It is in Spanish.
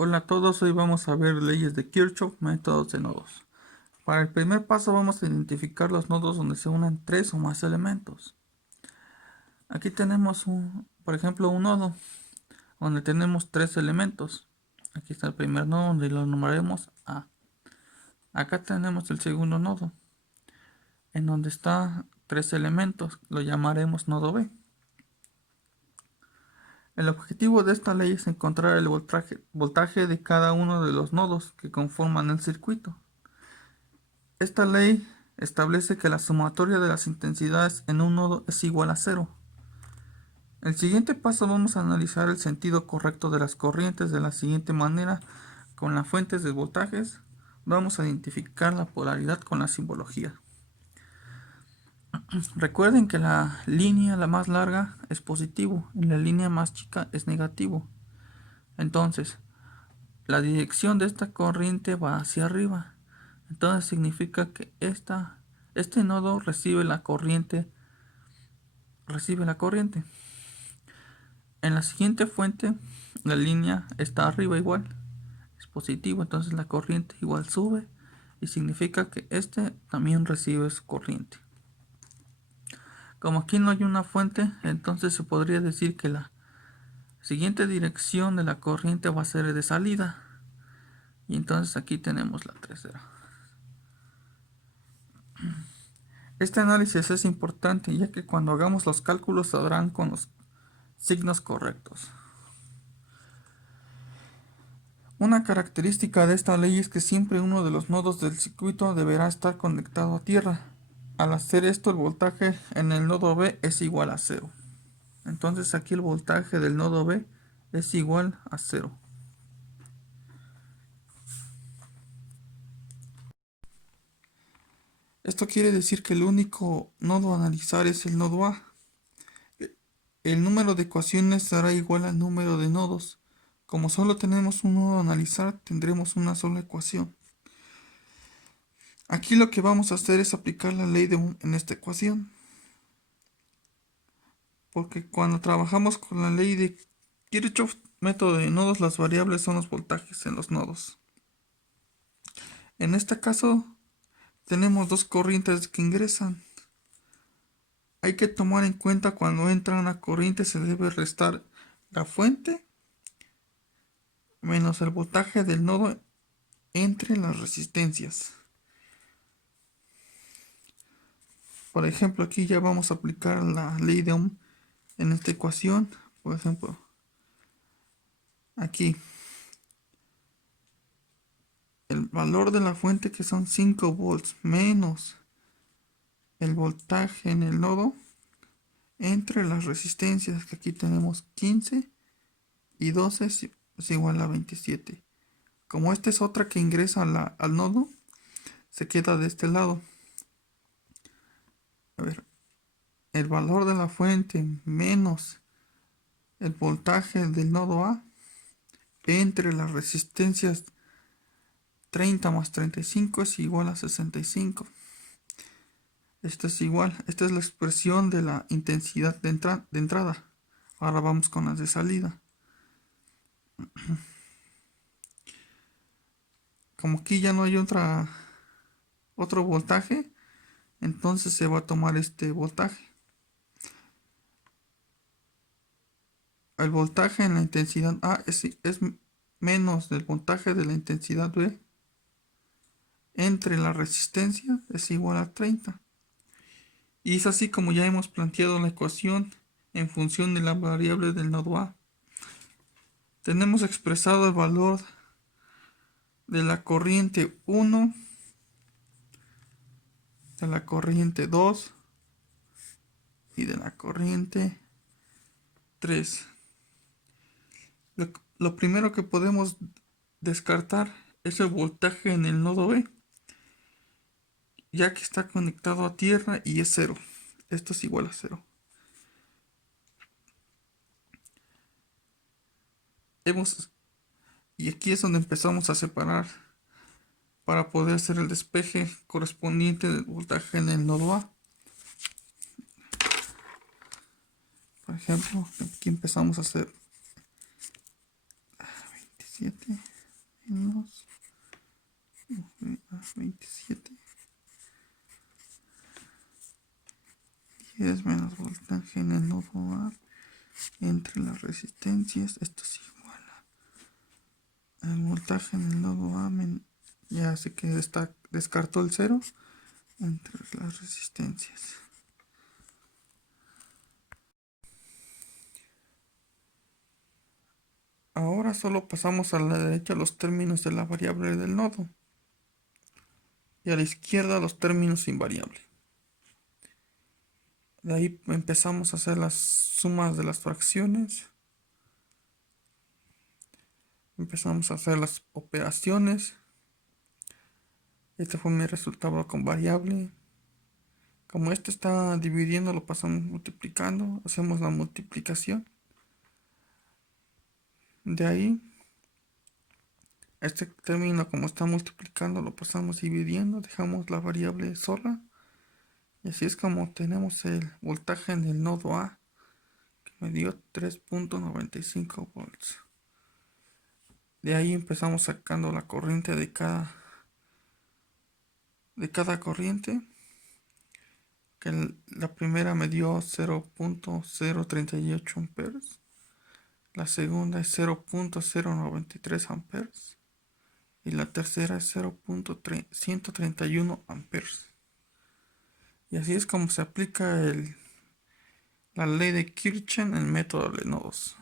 Hola a todos, hoy vamos a ver leyes de Kirchhoff, métodos de nodos. Para el primer paso vamos a identificar los nodos donde se unan tres o más elementos. Aquí tenemos por ejemplo, un nodo donde tenemos tres elementos. Aquí está el primer nodo donde lo nombraremos A. Acá tenemos el segundo nodo, en donde está tres elementos, lo llamaremos nodo B. El objetivo de esta ley es encontrar el voltaje de cada uno de los nodos que conforman el circuito. Esta ley establece que la sumatoria de las intensidades en un nodo es igual a cero. En el siguiente paso vamos a analizar el sentido correcto de las corrientes de la siguiente manera. Con las fuentes de voltajes vamos a identificar la polaridad con la simbología. Recuerden que la línea la más larga es positivo y la línea más chica es negativo. Entonces, la dirección de esta corriente va hacia arriba. Entonces significa que este nodo recibe la corriente. En la siguiente fuente, la línea está arriba igual, es positivo, entonces la corriente igual sube y significa que este también recibe su corriente. Como aquí no hay una fuente, entonces se podría decir que la siguiente dirección de la corriente va a ser de salida. Y entonces aquí tenemos la tercera. Este análisis es importante ya que cuando hagamos los cálculos saldrán con los signos correctos. Una característica de esta ley es que siempre uno de los nodos del circuito deberá estar conectado a tierra. Al hacer esto, el voltaje en el nodo B es igual a cero. Entonces aquí el voltaje del nodo B es igual a cero. Esto quiere decir que el único nodo a analizar es el nodo A. El número de ecuaciones será igual al número de nodos. Como solo tenemos un nodo a analizar, tendremos una sola ecuación. Aquí lo que vamos a hacer es aplicar la ley de Ohm en esta ecuación. Porque cuando trabajamos con la ley de Kirchhoff, método de nodos, las variables son los voltajes en los nodos. En este caso, tenemos dos corrientes que ingresan. Hay que tomar en cuenta cuando entra una corriente se debe restar la fuente menos el voltaje del nodo entre las resistencias. Por ejemplo, aquí ya vamos a aplicar la ley de Ohm en esta ecuación. Por ejemplo, aquí el valor de la fuente, que son 5 volts, menos el voltaje en el nodo entre las resistencias, que aquí tenemos 15 y 12 es igual a 27. Como esta es otra que ingresa al nodo, se queda de este lado. A ver, el valor de la fuente menos el voltaje del nodo A entre las resistencias 30 más 35 es igual a 65. Esto es igual, esta es la expresión de la intensidad de entrada. Ahora vamos con las de salida. Como aquí ya no hay otro voltaje, entonces se va a tomar este voltaje. El voltaje en la intensidad A es menos del voltaje de la intensidad B entre la resistencia es igual a 30. Y es así como ya hemos planteado la ecuación en función de la variable del nodo A. Tenemos expresado el valor de la corriente 1, de la corriente 2 y de la corriente 3. Lo primero que podemos descartar es el voltaje en el nodo B, ya que está conectado a tierra y es cero. Esto es igual a cero. Y aquí es donde empezamos a separar para poder hacer el despeje correspondiente del voltaje en el nodo A. Por ejemplo, aquí empezamos a hacer 7 menos V27. 10 menos voltaje en el nodo A entre las resistencias. Esto es igual a el voltaje en el nodo A. Ya sé que descartó el 0 entre las resistencias. Ahora solo pasamos a la derecha los términos de la variable del nodo y a la izquierda los términos sin variable. De ahí empezamos a hacer las sumas de las fracciones. Empezamos a hacer las operaciones. Este fue mi resultado con variable. Como este está dividiendo, lo pasamos multiplicando. Hacemos la multiplicación. De ahí, este término, como está multiplicando, lo pasamos dividiendo. Dejamos la variable sola. Y así es como tenemos el voltaje en el nodo A, que me dio 3.95 volts. De ahí empezamos sacando la corriente de cada corriente. Que la primera me dio 0.038 amperes. La segunda es 0.093 amperes. Y la tercera es 0.131 amperes. Y así es como se aplica la ley de Kirchhoff en el método de nodos.